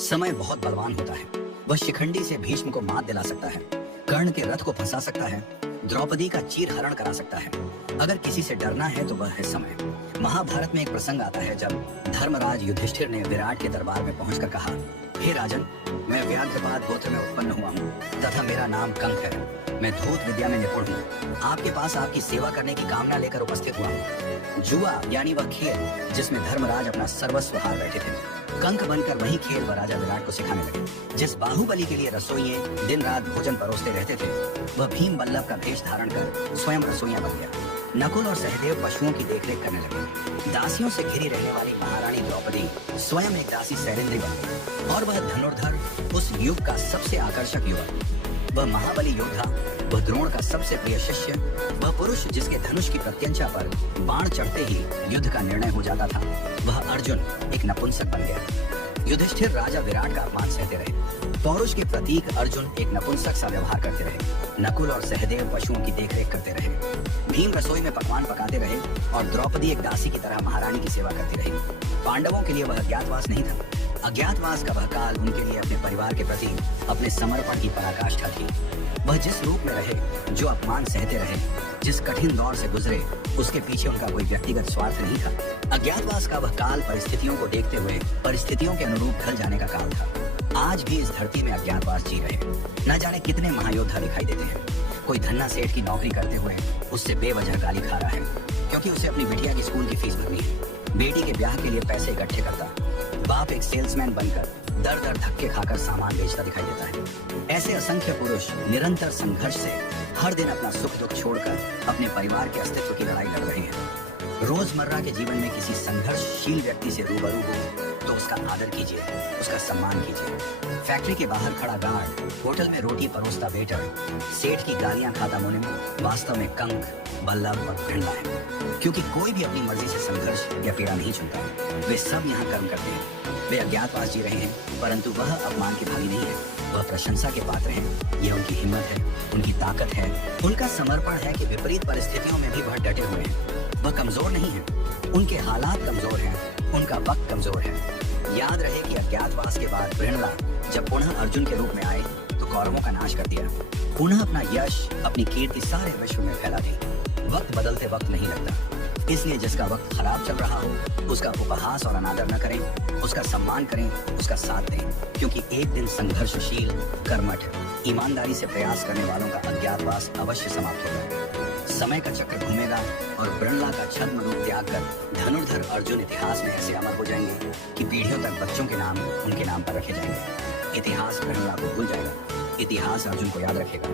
समय बहुत बलवान होता है। वह शिखंडी से भीष्म को मात दिला सकता है, कर्ण के रथ को फंसा सकता है, द्रौपदी का चीर हरण करा सकता है। अगर किसी से डरना है तो वह है समय। महाभारत में एक प्रसंग आता है जब धर्मराज युधिष्ठिर ने विराट के दरबार में पहुंचकर कहा, हे राजन, मैं व्याघ्रपाद गोत्र में उत्पन्न हुआ हूँ तथा मेरा नाम कंक है। मैं धूत विद्या में निपुण हूँ। आपके पास आपकी सेवा करने की कामना लेकर उपस्थित हुआ हूँ। जुआ यानी वह खेल जिसमें धर्मराज अपना सर्वस्व हार बैठे थे, कंक बनकर वही खेल वह राजा विराट को सिखाने लगे। जिस बाहुबली के लिए रसोइये दिन रात भोजन परोसते रहते थे, वह भीम बल्लभ का भेष धारण कर स्वयं रसोइया बन गया। नकुल और सहदेव पशुओं की देखरेख करने लगे। दासियों से घिरी रहने वाली महारानी द्रौपदी स्वयं एक दासी सैरेंद्री बन गई। और वह धनुर्धर उस युग का सबसे आकर्षक युवक, वह महाबली योद्धा, वह द्रोण का सबसे प्रिय शिष्य, वह पुरुष जिसके धनुष की प्रत्यंचा पर बाण चढ़ते ही युद्ध का निर्णय हो जाता था, वह अर्जुन एक नपुंसक बन गया। युधिष्ठिर राजा विराट का अपमान सहते रहे। पौरुष के प्रतीक अर्जुन एक नपुंसक सा व्यवहार करते रहे। नकुल और सहदेव पशुओं की देखरेख करते रहे। भीम रसोई में पकवान पकाते रहे और द्रौपदी एक दासी की तरह महारानी की सेवा करती रही। पांडवों के लिए वह अज्ञातवास नहीं था। अज्ञातवास का वह काल उनके लिए अपने परिवार के प्रति अपने समर्पण की पराकाष्ठा थी। वह जिस रूप में रहे, जो अपमान सहते रहे, जिस कठिन दौर से गुजरे, उसके पीछे उनका कोई व्यक्तिगत स्वार्थ नहीं था। अज्ञातवास का वह काल परिस्थितियों को देखते हुए परिस्थितियों के अनुरूप ढल जाने का काल था। आज भी इस धरती में अज्ञातवास जी रहे। न जाने कितने महायोद्धा दिखाई देते हैं। कोई धन्ना सेठ की नौकरी करते हुए उससे बेवजह गाली खा रहा है क्योंकि उसे अपनी बिटिया की स्कूल की फीस भरनी है। बेटी के ब्याह के लिए पैसे इकट्ठे करता। बाप एक सेल्समैन बनकर दर दर धक्के खाकर सामान बेचता दिखाई देता है। ऐसे असंख्य पुरुष निरंतर संघर्ष से हर दिन अपना सुख दुख छोड़कर अपने परिवार के अस्तित्व की लड़ाई लड़ रहे हैं। रोजमर्रा के जीवन में किसी संघर्षशील व्यक्ति से रूबरू हो तो उसका आदर कीजिए, उसका सम्मान कीजिए। फैक्ट्री के बाहर खड़ा गार्ड, होटल में रोटी परोसता वेटर, सेठ की गालियां खाता मुनिम वास्तव में कंक, बल्लभ और भिंडा है। क्योंकि कोई भी अपनी मर्जी से संघर्ष या पीड़ा नहीं चुनता। वे सब यहाँ कर्म करते हैं। वे अज्ञातवास जी रहे हैं, परंतु वह अपमान के भागी नहीं है। वह प्रशंसा के पात्र हैं। यह उनकी हिम्मत है, उनकी ताकत है, उनका समर्पण है कि विपरीत परिस्थितियों में भी वह डटे हुए हैं। वह कमजोर नहीं है। उनके हालात कमजोर हैं, उनका वक्त कमजोर है। याद रहे कि अज्ञातवास के बाद वृणला जब पुनः अर्जुन के रूप में आए तो कौरवों का नाश कर दिया। पुनः अपना यश, अपनी कीर्ति सारे विश्व में फैला दी। वक्त बदलते वक्त नहीं लगता। इसलिए जिसका वक्त खराब चल रहा हो उसका उपहास और अनादर न करें, उसका सम्मान करें, उसका साथ दें। क्योंकि एक दिन संघर्षशील, कर्मठ, ईमानदारी से प्रयास करने वालों का अज्ञातवास अवश्य समाप्त होगा। समय का चक्र घूमेगा और वृणला का छद्म रूप त्याग कर धनुर्धर अर्जुन इतिहास में ऐसे अमर हो जाएंगे कि पीढ़ियों तक बच्चों के नाम उनके नाम पर रखे जाएंगे। इतिहास वृणला को भूल जाएगा, इतिहास अर्जुन को याद रखेगा।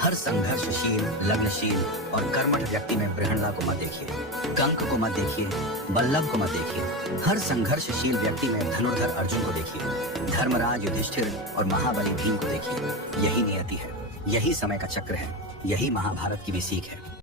हर संघर्षशील, लग्नशील और कर्मठ व्यक्ति में वृणला को मत देखिए, कंक को मत देखिए, बल्लभ को मत देखिए। हर संघर्षशील व्यक्ति में धनुर्धर अर्जुन को देखिए, धर्मराज युधिष्ठिर और महाबली भीम को देखिए। यही नियति है, यही समय का चक्र है, यही महाभारत की भी सीख है।